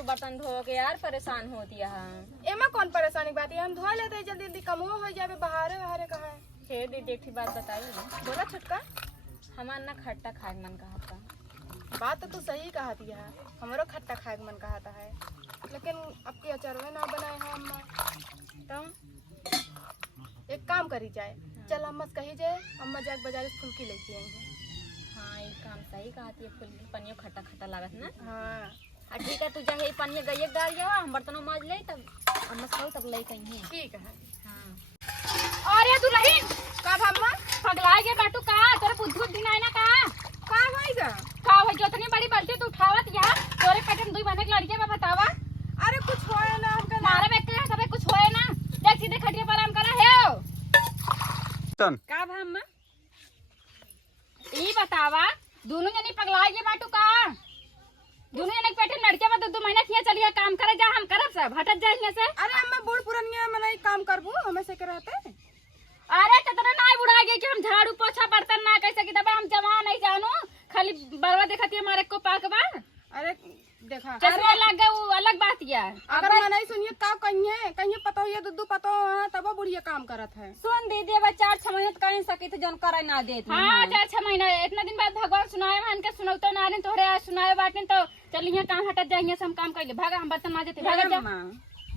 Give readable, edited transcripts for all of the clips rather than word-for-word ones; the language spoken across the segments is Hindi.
तू बर्तन धो के यार परेशान होती है। एमा कौन परेशानी बात है, हम धो लेते हैं जल्दी जल्दी, कमो हो जाए, बहारे बहारे कहा है। फिर दीदी एक बात बताइए, बोला छुटका, हमार ना खट्टा खाए मन कहता। बात तो तू सही कहा थी है, हमारो खट्टा खाए मन कहता है, लेकिन अब के अचरवे ना बनाए हैं अम्मा। तो एक काम करी जाए, चल अम्मा से कही जाए, अम्मा जाके बाजार से फुल्की लेके आएंगे। हाँ ये काम सही कहती है, फुल्की पनियो खट्टा खट्टा लागत ना। हाँ ठीक है, तू जाए पनिया गई डाल जावा, हम बर्तनों माज ले तब अम्मा से तब ले कहीं। ठीक है। हाँ अरे दुल्हन का अम्मा पगला के बाटू का तोरे बुद्धू दिन आए ना का भाईगा का हो जो इतनी बड़ी बाल्टी तू उठावत या तोरे पेट में 2 महीने की लड़की बा बतावा। अरे कुछ होए ना हमका मारे में के सबे कुछ होए ना, देख सीधे खटिया पर आराम करा है तन का भाम्मा ई बतावा। दोनों जनी पगला के बाटू का दोनों जने पेट में लड़के बा 2 महीने किया चलिए काम करे जा, हम करब सब हटत जाए यहाँ से। अरे अम्मा बूढ़ पुरानिया में नहीं काम करबू, हमें से के रहते। अरे ततरा ना बुढ़ा गए कि हम झाड़ू पोछा बर्तन ना कैसे की दबा, हम जवान नहीं जानू खाली बरवा देखती हमारे को पाकबा। अरे देखा चश्मा लग गए वो अलग बात या। अगर मैं नहीं सुनिए का कहीं पता हो दुद्दू पता हो तब बुढ़िया काम करत है। सुन दीदी अब 4-6 महीने कहीं सकी तो जन करे ना देती। हाँ 4-6 महीना इतना दिन बाद भगवान सुनाए मन के सुनौतो ना रही तोहरे सुनाए बाटे तो चल यहाँ काम हटत जाए से हम काम कर ले भागा, हम बर्तन माजे थे भागा जा।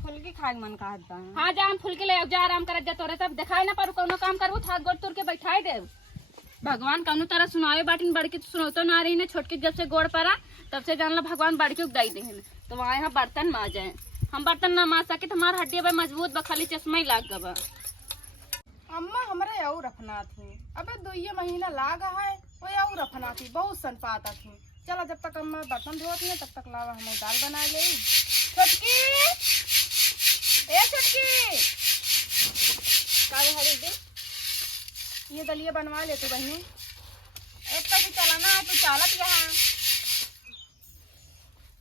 फुल्की खाए मन कहत बा। हाँ जा हम फुल्की ले जा आराम करत जा, तोरे सब दिखाई ना पर कोनो काम करबू थाक गोड़ तोड़ के बैठाई दे। भगवान कौनो तरह सुनावे बाटिन बड़की तो सुनौतो ना रही ने, छोटकी जब से गोड़ पड़ा तब से जानला भगवान बड़की उगदाई दे तो वहाँ यहाँ बर्तन माजे। हम बर्तन ना माज सके तो हमार हड्डी मजबूत बा, खाली चश्मा ही लाग गबा। अम्मा हमरे और रखना थी, अबे 2 महीना लागा है वो और रखना थी, बहुत सन पाता थी। चला जब तक अम्मा बर्तन धोत नहीं तब तक लावा हमें दाल बना ले। छोटकी ए छोटकी का हरी दे ये दलिया बनवा ले तू बहनी। एक तो चलाना है तू चालत यहाँ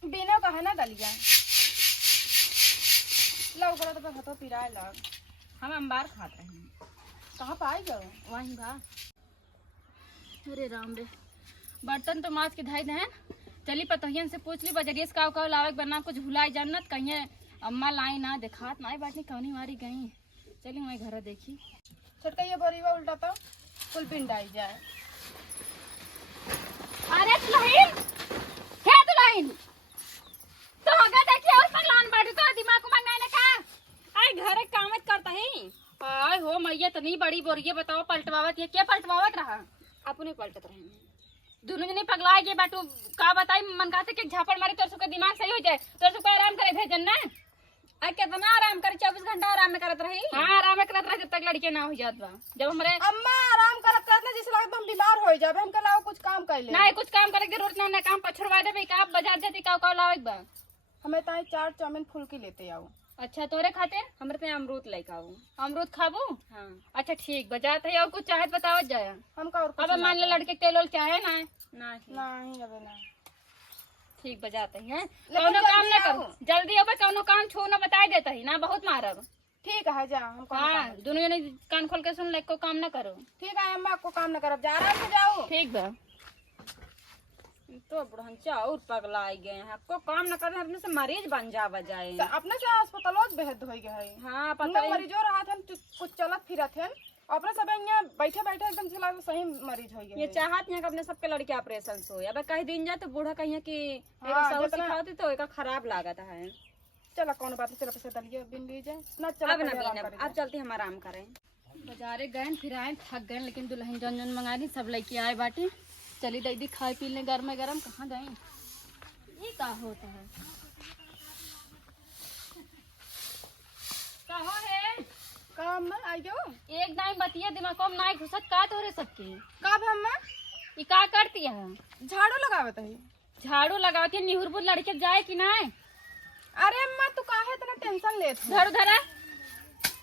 बिना कहा ना दलिया लव करो तो हाथों पिराए लग। हम अंबार खाते हैं। कहाँ पाए जाओ वहीं बा। अरे राम रे बर्तन तो माज के धाई दे, चली पतोहियन से पूछ ली बजरिया से का लावे बना कुछ भुलाई जानत कहीं अम्मा लाई ना दिखात ना बाटनी कौनी मारी गई। चली वही घर देखी। छोटका ये बोरीवा उल्टा तो कुल पिंडाई जाए। अरे दुल्हन हे दुल्हन तो होगा देखिए और पगलान बाटू तो दिमाग को मंगाने का आई घरे कामत करता है। आय हो मैया इतनी बड़ी बोरिया बताओ पलटवावत ये क्या पलटवावत रहा अपने पलटत रहे। दोनों जने पगला के बाटू का बताई मन कहते कि झापड़ मारी तोर सबका दिमाग सही हो जाए, तोर सबका आराम करे भेजन ना। आ कितना आराम करे 24 घंटा आराम में करत रही। हाँ आराम में करत रही जब तक लड़के ना हो जात बा। जब हमारे अम्मा आराम करत करत ना जिस लागत हम बीमार हो जाबे, हम कल कुछ काम कर ले ना कुछ काम करे के जरूरत ना काम पछड़वा देबे का बाजार जाती का लावे बा। हमें ताई 4 चाउमीन फुल्की लेते आओ। अच्छा तोरे खातिर हमरे पे अमरूद लेके आऊ। अमरूद खाबू? हाँ अच्छा ठीक बजात है और कुछ चाहत बतावत जाए। हमका और अब मान ले लड़के तेल ओल चाहे ना नहीं अबे ना ठीक बजाते हैं। कौनो काम ना करू जल्दी अब कौनो काम छू ना बताई देता ही ना बहुत मारब। ठीक है जा हम हाँ दोनों जने कान खोल के सुन ले को काम ना करो। ठीक है अम्मा को काम न करब जा आराम से जाओ। ठीक बा। तो बुढ़ंचा और पगला आई गए हैं को काम न करने अपने से मरीज बन जा बजाए अपने से अस्पतालों बेहद हो गए है। हाँ पता मरीजों रहा था कुछ चलत फिरत है अपने सब यहाँ बैठे बैठे एकदम चला सही मरीज हो गए। ये चाहत यहाँ अपने सबके लड़के ऑपरेशन हो अब कहीं दिन जाए तो बूढ़ा कहीं की सिखाती तो एक खराब लागत है। चलो कौन बात चलो पैसे दलिए बिन लीजिए ना चलो अब ना अब चलते हम आराम करें। बाजारे गए फिर आए थक गए लेकिन दुल्हन जौन जौन मंगा दी सब लेके आए बाटे। चली दीदी खाए पी लें गर्म गरम कहाँ गए ये का होता है कहो है काम में आई जाओ एक दाई बतिया दिमाग को नाई घुसत का तोरे सबके कब हम ये का करती है झाड़ू लगावत है झाड़ू लगावती है निहुरबुर लड़के जाए कि ना। अरे अम्मा तू काहे इतना टेंशन लेत है। झाड़ू धरा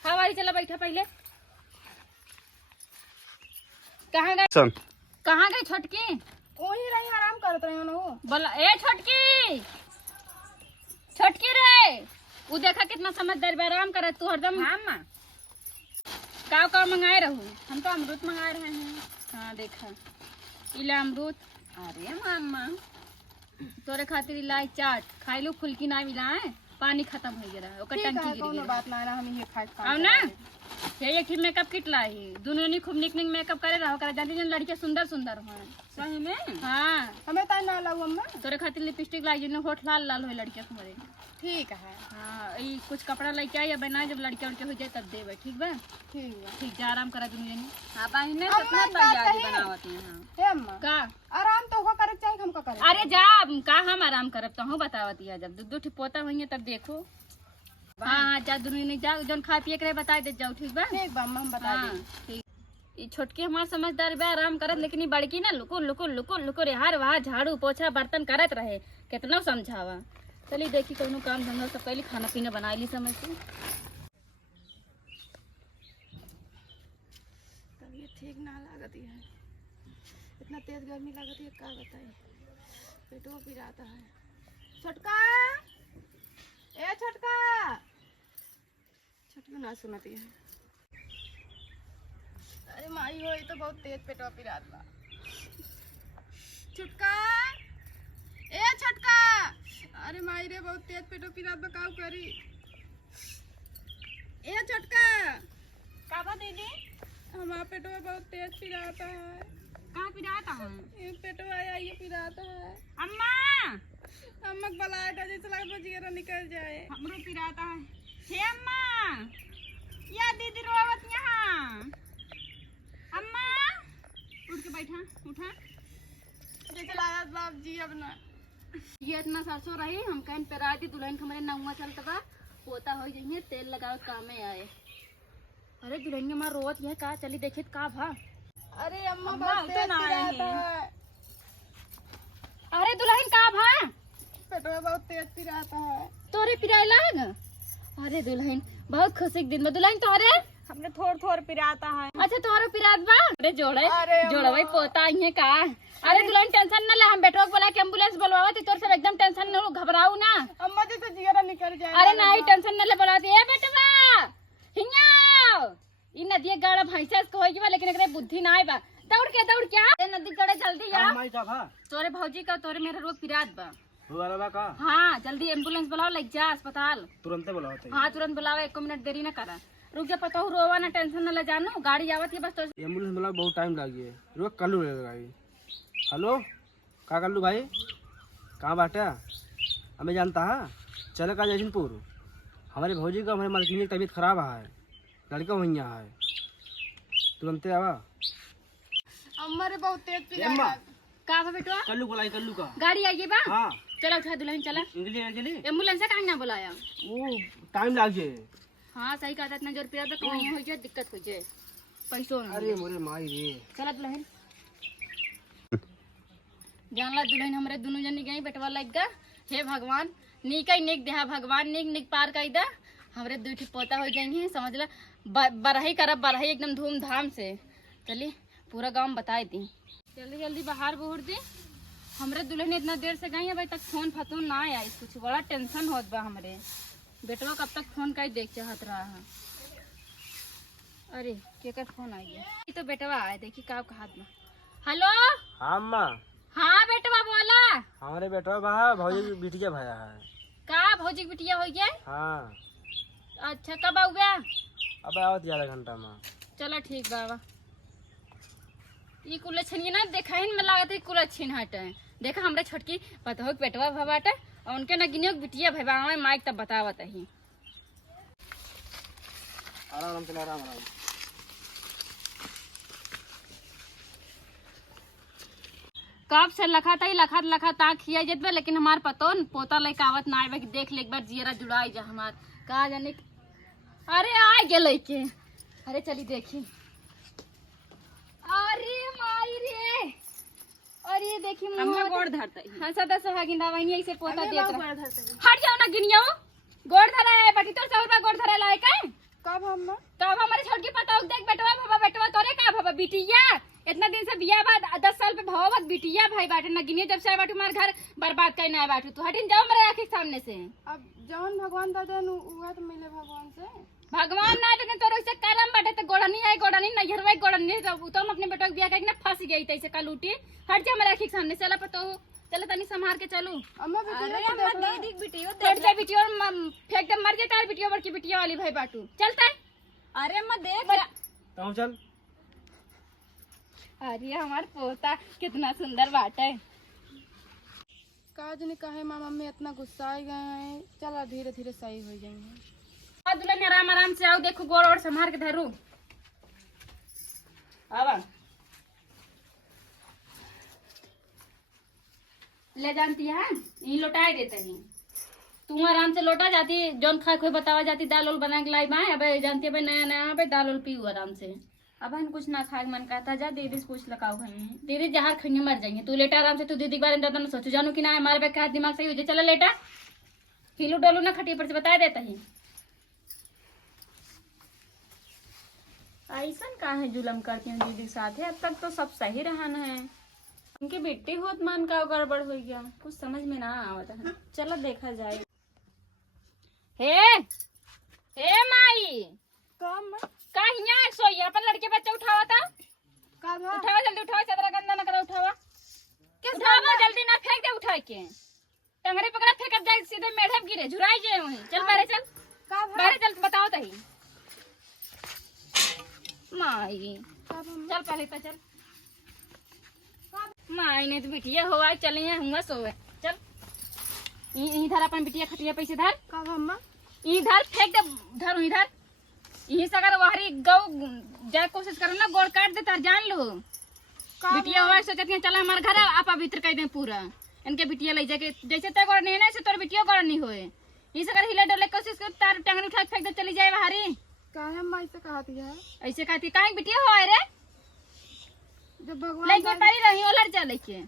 हवाई चला बैठा पहले कहाँ गए कहाँ गई छोटकी वही रही आराम करत रही हो बोला ए छोटकी छोटकी रे वो देखा कितना समझदार आराम करे तू हरदम। हाँ माँ का मंगाए रहू हम तो अमरूद मंगा रहे हैं। हाँ देखा इला अमरूद। अरे मामा तोरे खातिर लाई चाट खाइलू फुल्की ना मिला है पानी खत्म हो गया ओकर ठीक टंकी है गिर कोनो गेल बात ना ना हम ये खाए अब ना ये एक ठीक मेकअप किट लाई दोनों ने खूब निक निक मेकअप करे रहो करे जल्दी जल्दी लड़के सुंदर सुंदर हो सही में हाँ हमें ताई ना लाऊ अम्मा। तोरे खातिर लिपस्टिक लाई जिन्हें होठ लाल लाल हो लड़के तुम्हारे ठीक है हाँ ये कुछ कपड़ा लेके आई या बना जब लड़के उड़के हो जाए तब देवे ठीक बा ठीक है ठीक जा आराम करा दूंगी हाँ बहन अम्मा, कितना बात तैयारी कही। बनावती है हाँ हे अम्मा का आराम तो होगा करे चाहिए हमका करे। अरे जा का हम आराम करब तो हूँ बतावती है जब दो ठे पोता हुई तब देखो हाँ हाँ जा दुनिया नहीं जा जौन खा पिए करे बता दे जाओ ठीक बा ठीक बा अम्मा हम बता हाँ देंगे। ठीक ये छोटकी हमार समझदार बा आराम करत लेकिन ये बड़की ना लुको लुको लुको लुको रे हर वहाँ झाड़ू पोछा बर्तन करत रहे कितना समझावा चलिए देखी कोनो काम धंधा सब कैली खाना पीना बना ली समय से तबीयत ठीक ना लागती है इतना तेज गर्मी लागती है क्या बताइए पेटो पिराता है। छोटका ए छोटका छोटका ना सुनती है। अरे माई हो ये तो बहुत तेज पेटो पिरात बा। छुटका ए छटका अरे माई रे बहुत तेज पेटो पिरात बा काऊ करी। ए छटका का बा दीदी हमारा पेटो बहुत तेज पिराता है। कहाँ पिराता हूँ ये पेटो आया ये पिराता है। अम्मा नमक बलाए था जैसे लगा जिगरा निकल जाए। हमरो पिराता है हे अम्मा या दीदी रोवत यहाँ अम्मा उठ के बैठा उठा जैसे लगा बाप जी अब ना ये इतना सरसों रही हम कहीं पेरा दी दुल्हन के हमारे नौवा चलता बा पोता हो जाइए तेल लगाओ कामे आए अरे दुल्हन के हमारा रोवत यह का चली देखे का भा अरे अम्मा अम्मा, बहुत उठे तेज ना आए पिराता हैं। है। अरे दुल्हन का भा पेटो बहुत तेज पिराता है। तोरे पिराइला है ना अरे दुल्हन बहुत खुशी के दिन में दुल्हन तोरे हमने थोड़ थोड़ पिराता है। अच्छा तोरे पिरात बा अरे जोड़े अरे अम्मा। जोड़े भाई पोता है का अरे दुल्हन टेंशन ना ले हम बेटो को बोला के एम्बुलेंस बुलवावा तो तोर सब एकदम टेंशन न घबराऊ ना अम्मा जैसे जिगरा निकल जाए। अरे नहीं टेंशन न ले बुलवाती ए बेटवा हियाओ ई नदी गाड़ा भैंसा को होई बा लेकिन एकरे बुद्धि ना आइ बा दौड़ के ए नदी गड़े जल्दी आ माई का भा तोरे भौजी का तोरे मेरे रोग पिरात बा हुआ बा का हाँ जल्दी एम्बुलेंस बुलाओ ले जा अस्पताल तुरंत बुलाओ हाँ तुरंत बुलाओ 1 मिनट देरी ना करा रुक जा पता हो रोवा ना टेंशन न ले जानो गाड़ी आवत है बस तो एम्बुलेंस बुला बहुत टाइम लगी है रुक कल्लू ले लगाई हेलो का कल्लू भाई कहाँ बाटे हमें जानता है चले का जैसनपुर हमारे भौजी का हमारे मालकिन की तबीयत खराब है लड़का वहीं है तुरंत आवा अम्मा रे बहुत तेज अम्मा पिराता। का बा बेटवा कल्लू बुलाई कल्लू का गाड़ी आइए बा हाँ चला उठा दुल्हन चला इंजली एम्बुलेंस कहाँ ना बुलाया वो टाइम लग जाए हाँ सही कहा था इतना जोर पिरा तो कहीं हो जाए दिक्कत हो जाए पैसों ना अरे मोरे माई रे चला दुल्हन जानला दुल्हन हमारे दोनों जनी गई बेटवा लग गा हे भगवान नीक ही नीक देहा भगवान नीक नीक पार कर दा हमारे दो ठीक पोता हो जाएंगे समझ ला बरही करब बरही एकदम धूमधाम से चलिए पूरा गांव बताए दी जल्दी जल्दी बाहर बोहर दी हमरे दुल्हन इतना देर से गई अभी तक फोन फतून ना आया कुछ बड़ा टेंशन होत बा हमरे बेटवा कब तक फोन का ही देख चाहत रहा है अरे केकर फोन आई है ये तो बेटवा आया देखी का हाथ में हेलो हाँ अम्मा हाँ बेटवा बोला हमारे बेटा बा भौजी की बिटिया भया है का भौजी की बिटिया हो गया हाँ अच्छा कब आओ गया अब आओ 11 घंटा में चलो ठीक बाबा ये कुल छनिए ना देखा ही में लागत है कुल छीन हट है देखा हमरे छोटकी पता हो बेटवा भवाटा और उनके न गिनियो बिटिया भैया माइक तब बतावत ही आराम से आराम आराम कब से लखा ता खिया जतबे लेकिन हमार पतो न पोता लेके आवत ना आवे कि देख ले एक बार जियरा जुड़ाई जा हमार का जाने अरे आ गेले के अरे चली देखी अरे माई रे अरे देखी अम्मा गोड़ धरता है। हां सदा सुहागिन वही ऐसे पोता अरे देख बाबू रहा गोड़ धरता है। हट जाओ ना गिनियो गोड़ धरा है बटी तो 100 रुपया गोड़ धरा लाए का कब अम्मा तो अब हमारे छोटकी पता हो देख बेटवा भवा बेटवा तोरे का भवा बिटिया इतना दिन से बिया बाद 10 साल पे भवत बिटिया भाई बाटे न गिनियो जब से बाटू मार घर बर्बाद कर ना बाटू तू हटिन जाओ मेरे आंख के सामने से अब जौन भगवान दादा नु उहा तो मिले भगवान से। भगवान ना देने तोर से करम बाटे तो गोड़नी है गोड़नी नहीं हरवाई गोड़नी तो तुम अपने बेटा के बिया के ना फंस गई तैसे का लूटी हट जा मेरे आंख के सामने से ला पतो चलो तनी संभाल के चलू। अम्मा अरे बिटिया अम्मा दीदी बिटियो फेंक दे बिटियो, फेंक दे, मर जाता है बिटियो, बड़की बिटिया वाली भाई बाटू चलता है। अरे अम्मा देख तो चल। अरे हमार पोता कितना सुंदर बाट है। काज नहीं कहे माँ मम्मी इतना गुस्सा गए हैं। चलो धीरे धीरे सही हो जाएंगे। और दुल्हन आराम आराम से आओ, देखो गोड़ और संभाल के धरू। अब ले जानती है यही लौटाए देते हैं। तुम आराम से लौटा जाती, जौन खा कोई बतावा जाती, दाल उल बना के लाई माए। अब जानती है नया नया अब दाल उल पीऊ आराम से। अब हम कुछ ना खा के मन कहता, जा दीदी से पूछ लगाओ खाएंगे। दीदी जहाँ खाएंगे मर जाएंगे। तू लेटा आराम से, तू दीदी के बारे में ज्यादा ना सोचो, जानू कि ना हमारे पे क्या दिमाग सही हो जाए। चलो लेटा, हिलू डोलू ना खटिया पर से बता देता ही। ऐसा का है जुलम करती हूँ दीदी के साथ है। अब तक तो सब सही रहना है। उनकी बेटी होत मन का गड़बड़ हो गया, कुछ समझ में ना आवता है। चलो देखा जाए। हे हे माई काम का हिया सोई अपन लड़के बच्चा उठावा था। का भा उठावा जल्दी, उठावा, चादर गंदा न करा, उठावा। उठावा जल्दी, ना फेंक दे उठा के। टंगरे पकड़ा फेंकत जाए सीधे मेढे गिरे, झुराई जाए वहीं। चल बाहर चल, का भा बाहर चल, बताओ तही माई। का भा चल पहले तो चल। माई ने तो बिटिया हो आए, चलिए हुआ सोए। चल इधर अपन बिटिया खटिया पैसे धर, का भा अम्मा इधर फेंक दे, धर इधर। यही से अगर वहरी गौ जाए कोशिश करो ना, गोड़ काट दे तार, जान लो। बिटिया हुआ सोचती है चला हमारे घर आप पवित्र कर दे पूरा। इनके बिटिया ले जाके जैसे तय गोड़ नहीं है ना, ऐसे तोर बिटिया गोड़ नहीं होए। यही से अगर हिले डोले कोशिश कर, तार टंगनी उठा के फेंक दे, चली जाए बाहरी। का है अम्मा ऐसे कहती है। ऐसे कहती काहे बिटिया हो रे, जब भगवान लेके पड़ी रही ओलर चले के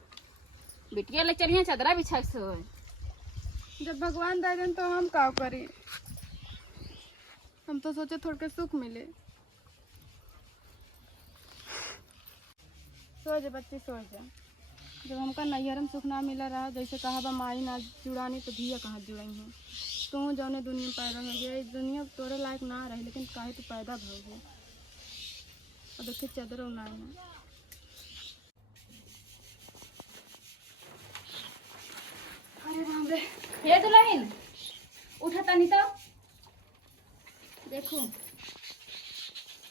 बिटिया ले चलिए चादरा बिछा से होए। जब भगवान दे दें तो हम का करी। हम तो सोचे थोड़ के सुख मिले। सो जा बच्ची सो जा। जब हमका नैहर में सुख ना मिला रहा, जैसे कहा बा माई ना जुड़ानी तो धिया कहाँ जुड़ाई है। तू जौने दुनिया में पैदा हो गया, इस दुनिया तोरे लायक ना रहे, लेकिन काहे तू पैदा भोगे। और देखिए चादर ना है। अरे राम रे, हे दुल्हन उठा तनी तो देखो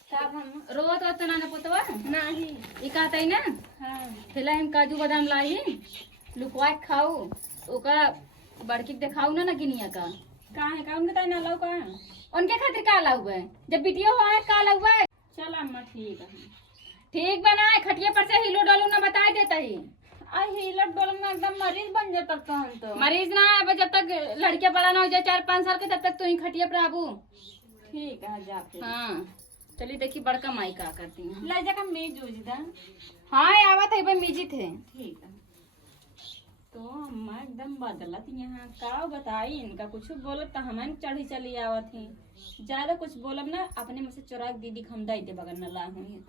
साहब हम रोत वत ना पुतवा नहीं ई कहता है ना। हाँ पहले हम काजू बादाम लाई लुकवा के खाऊ, ओका बड़की के दिखाऊ ना गिनिया का कहाँ है उनके ना लो का। उनके खातिर का लाऊ है, जब वीडियो हो आए का लाऊ है। चल अम्मा ठीक है। ठीक बनाए, खटिया पर से हिलो डोलू ना बता देता ही। हिलट डोल में एकदम मरीज बन जाता तो हम तो। मरीज ना अब जब तक लड़कियां बड़ा ना हो जाए 4-5 साल के, तब तक तू ही खटिया पर आबू। ठीक है जा फिर। हाँ चलिए देखी बड़का माई का करती है। ले जाकर मेज उज दा। हाँ आवत है मिजी थे। ठीक है। तो अम्मा एकदम बदलत यहाँ का बताई, इनका कुछ बोलत तो हमें चढ़ी चली आवत ही। ज्यादा कुछ बोलब ना अपने में से चुरा के दीदी हम दे दे बगल न ला हूँ।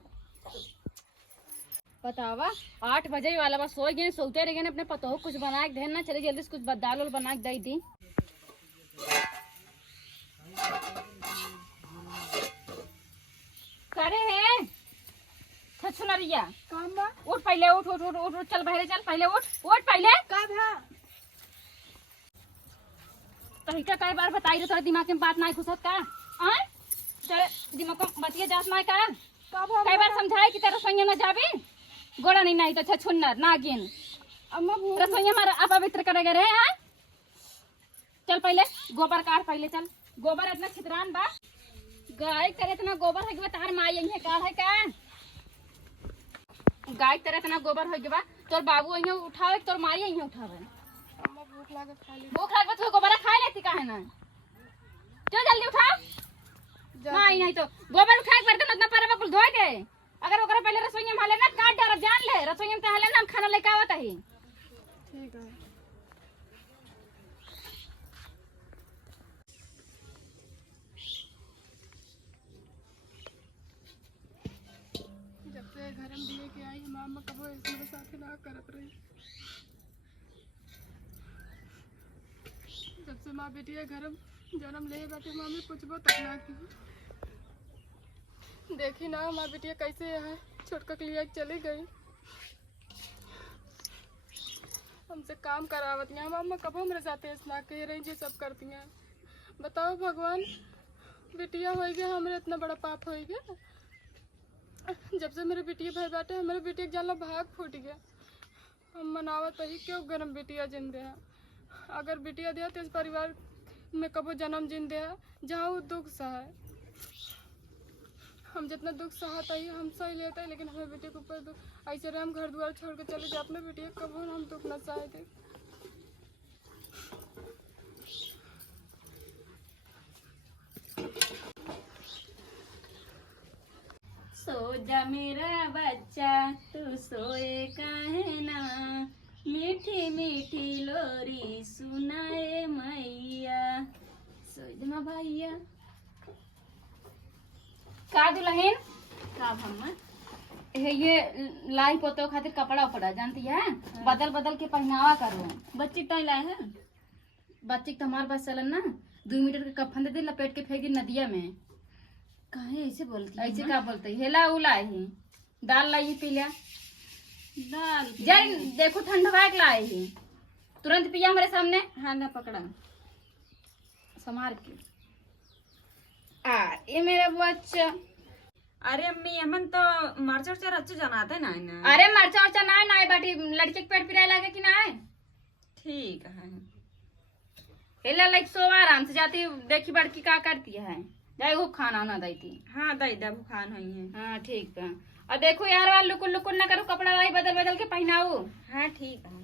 बतावा 8 बजे वाला बस सो गए, सोते रह गए अपने पतो कुछ बना के देना, चले जल्दी से कुछ दाल उल बना के दे दी। करे है छछुनरिया काम बा उठ पहले, उठ उठ उठ उठ, उठ चल बाहर चल, पहले उठ उठ पहले। का भा तो क्या कई बार बताई रे, तोरा दिमाग में बात नहीं घुसत का? आय तेरे दिमाग में बतिया जात नहीं का? का भा कई बार समझाए कि तेरा संग न जाबे, गोड़ा नहीं तो छछुन्नर नागिन अम्मा भूख रसोई हमारा अपवित्र करेगा रे। हाँ चल पहले गोबर काट, पहले चल। गोबर इतना छितरान बा, गाय करे इतना गोबर है कि तार माई यही काढ़ है का? गाय तेरे इतना गोबर हो गया, तोर बाबू यही उठावे, तोर माई यही उठावे। अम्मा भूख लागत खाली भूख लगे तो गोबर खा लेती काहे ना? चल जल्दी उठा। माई नहीं तो गोबर उठा के बर्तन उतना पर कुल धोए दे। अगर ओकरा पहले रसोई में हाले ना काट डर, जान ले रसोई में हाले ना हम खाना लेके आवत ही। ठीक है। जब से घर में दिए के आई मामा कबो मेरे साथ ना करत रही। जब से माँ बेटिया घर में जन्म ले बैठे मामी पूछबो तक ना की। देखी ना माँ बेटिया कैसे है, छोटका के लिए चली गई। हमसे काम करावत हैं। हम अम्मा कब हमारे साथ ऐसा कह रही जी सब करती हैं। बताओ भगवान, बिटिया हो गया हमारे इतना बड़ा पाप हो गया। जब से मेरे बिटिया भाई बाटे हमारे बिटिया के जाला भाग फूट गया। हम मनावत ही क्यों गरम बिटिया जिंदे है। अगर बिटिया दिया तो इस परिवार में कबो जन्म जिंदे है जहाँ वो दुख सहे। हम जितना दुख सहता ही हम सही लेते हैं, लेकिन हमें बेटे के ऊपर दुख ऐसे रहे हम घर द्वार छोड़ के चले जाते। अपने बेटिया कब हम दुख न सहे थे। सो जा मेरा बच्चा तू सोए काहे ना, मीठी मीठी लोरी सुनाए मैया। सो जा भैया। का दुल्हन का भम्मा? ये लाई पोतो खातिर कपड़ा उपड़ा जानती है, बदल बदल के पहनावा करो। बच्ची टाइम लाए हैं? बच्चे तो हमारे पास चलन ना 2 मीटर के कफन दे दे लपेट के फेंक दी नदिया में। काहे ऐसे बोलती है? ऐसे का बोलते हेला उलाई ही दाल लाई पी लिया दाल की- जल देखो ठंडवा के लाए ही तुरंत पिया हमारे सामने हाँ ना पकड़ा। संभार के। ये मेरा बच्चा। अरे अम्मी हमन तो मर्च उर्चा रच्चू जनाते ना ना। अरे मरचा उर्चा ना ना बाटी लड़के के पेट पिराए लगे कि ना है। ठीक है। हेला लाइक सो आराम से जाती देखी बड़की का करती है जाए वो खाना ना देती। हाँ दई दा भूखान हुई है। हाँ ठीक है। और देखो यार वाल लुकुन लुकुन ना करो, कपड़ा लाई बदल बदल के पहनाओ। हाँ ठीक है।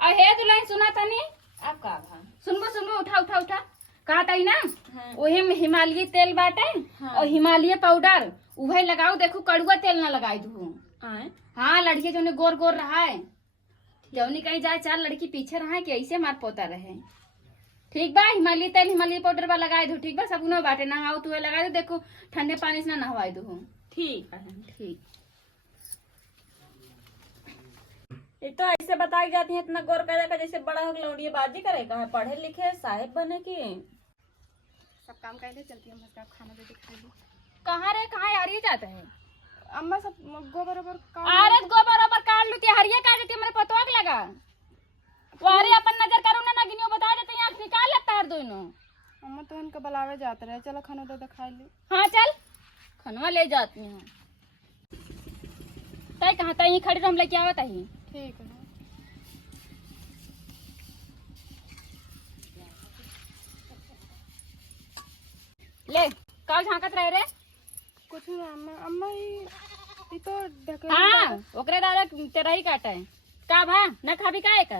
हे दुल्हन सुना तनी अब का भा? सुनबो सुनबो उठा उठा उठा कहा तई ना हाँ। ओहे में हिमालय तेल बाटे हाँ। और हिमालय पाउडर उहे लगाओ। देखो कड़ुआ तेल ना लगाई दू। आए? हाँ लड़की जो गोर गोर रहा है जौनी कहीं जाए 4 लड़की पीछे रहा है कि ऐसे मार पोता रहे। ठीक बा हिमालय तेल हिमालय पाउडर बा लगाए दो। ठीक बा सबूनो बाटे नहाओ तू लगा दो। देखो ठंडे पानी से ना नहवाई दो। ठीक है। ठीक। ये तो ऐसे बताई जाती है इतना गौर करे का जैसे बड़ा हो लौड़िए बाजी करे का है, पढ़े लिखे साहेब बने की। सब काम कर ले चलती हम बस खाना दे खाई ली। कहाँ रे कहाँ यार ये जाता है। अम्मा सब गोबर ओबर अरे गोबर ओबर काट लूती हरिया काट देती हमारे पतवा के लगा वारे अपन नजर करो ना गिनियो बता देते आँख निकाल लेता है दोनों। अम्मा तो इनका बुलावे जाते रहे। चलो खाना दे खाई ली। हाँ चल खनवा ले जाती हूँ। तय कहाँ तय खड़ी रहो हम लेके आवत ही। ठीक है। ले का झांकत रहे रे। कुछ ना अम्मा अम्मा ये तो ढके हाँ ओकरे दादा तेरा ही काटा है का भा न खाबी काहे का।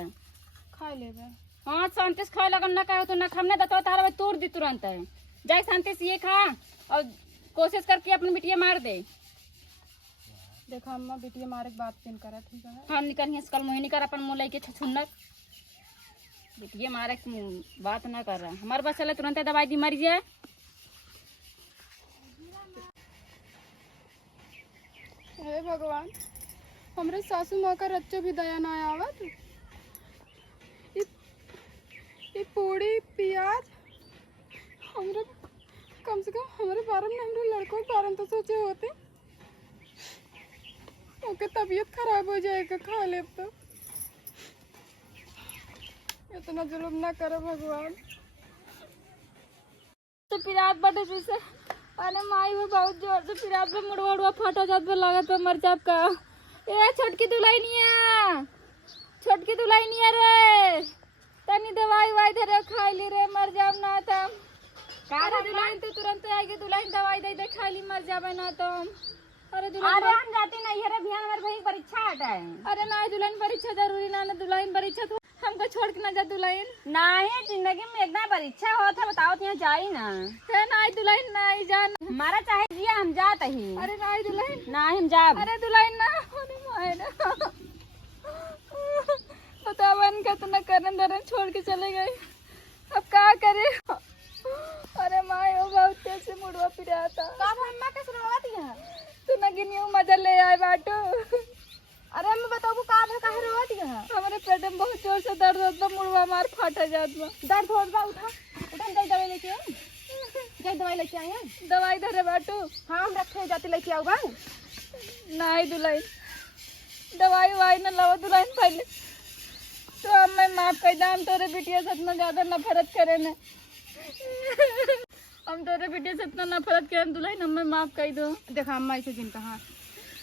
खा लेबे। हाँ शांति से खाए लगन न कहो तो न हमने दतो तारा तोड़ दी तुरंत है। जाए शांति से ये खा और कोशिश करके अपनी बिटिया मार दे। देखो अम्मा बिटिया मारे के बात पिन करा। ठीक है। हम निकल कल मोहिनी कर अपन मोलाई के छुन्नत बिटिया मारे के बात न कर रहा हमारे पास चले तुरंत दवाई दी मर जाए। हे भगवान, हमरे सासू माँ का रच्चो भी दया ना आवत। ये पूड़ी प्याज हमरे कम से कम हमारे बारे में हमरे लड़कों के बारे में तो सोचे होते। ओके तबीयत खराब हो जाएगा खा ले तो। इतना जुल्म ना करो भगवान। तो पिरात बटे जैसे अरे माई वो बहुत जोर से पिरात पे मुड़वा उड़वा फटा जात पे लागत पे मर जाब का। ए छोटकी दुल्हनिया छोटकी दुल्हनिया रे तनी दवाई वाई दे रे खाई ली रे मर जाब ना तम। अरे दुल्हन तो तुरंत आएगी दुल्हन दवाई दे दे खा ली मर जाबे ना तुम। अरे दुल्हन अरे हम जाती नहीं है रे बिहान हमारे भाई की परीक्षा हटा है। अरे ना दुल्हन परीक्षा जरूरी ना दुल्हन परीक्षा तो हमको छोड़ के ना जा दुल्हन। नहीं जिंदगी में एक बार परीक्षा हो था बताओ तो यहाँ जाई ना। है ना दुल्हन ना जान। हमारा चाहे जिया हम जात ही। अरे ना दुल्हन ना हम जाब। अरे दुल्हन ना अरे माय ना बतावन का तो न करन दरन छोड़ के चले गए। अब क्या करे। अरे माय वो बहुत तेज से मुड़वा पिरा था। का अम्मा कैसे रोवाती है? तू न गिनियो मजा ले आए बाटो। अरे अम्मा बताओ वो का है काहे रोवाती है? हमारे पेट में बहुत जोर से दर्द होता मुड़वा मार फाटा जात में। दर्द हो बा उठा उठा जाई दवाई लेके आओ। जाई दवाई लेके आए हैं। दवाई धरे बाटो। हाँ हम रखे जाते लेके आओ बा। नहीं दुल्हन दवाई वाई न लावा दुल्हन पहले तो अम्मा माफ कर दे। हम तोरे बिटिया से इतना ज्यादा नफरत करे न हम तोरे बिटिया से इतना नफरत करे दुल्हन अम्मा माफ कर दो। देखा अम्मा ऐसे दिन कहा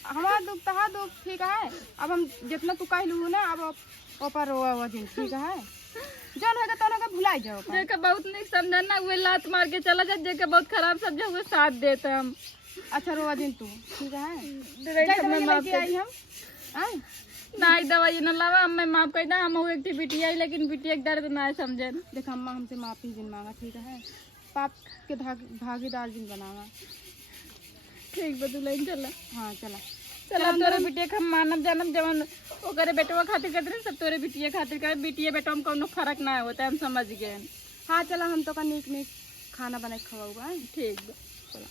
हमारा दुख तहा दुख ठीक है। अब हम जितना तू कह लू ना अब ऊपर वो दिन ठीक है। जौन होगा तो ना भुला जाओ। जेके बहुत नहीं समझा ना वे लात मार के चला जा, जेके बहुत खराब समझा हुए साथ देते हम। अच्छा रोवा दिन तू ठीक है। दुल्हन अम्मा माफ कर आई हम आए नहीं दवाई न लावा अम्मा माफ कर दे। हम एक बिटिया ही लेकिन बिटिया के दर्द ना समझे। देख अम्मा हमसे माफी जिन मांगा ठीक है। पाप के भागीदार जिन बनावा। ठीक बा दुल्हन चला। हाँ चला चला तोरे बिटिया के हम मानव जन्म जवन ओकरे बेटवा खातिर करते सब तोरे बिटिया खातिर करे। बिटिया बेटा में कोनो फर्क ना होता हम समझ गए। हाँ चला हम तो का नीक नीक खाना बना के खवाऊगा। ठीक बा चला।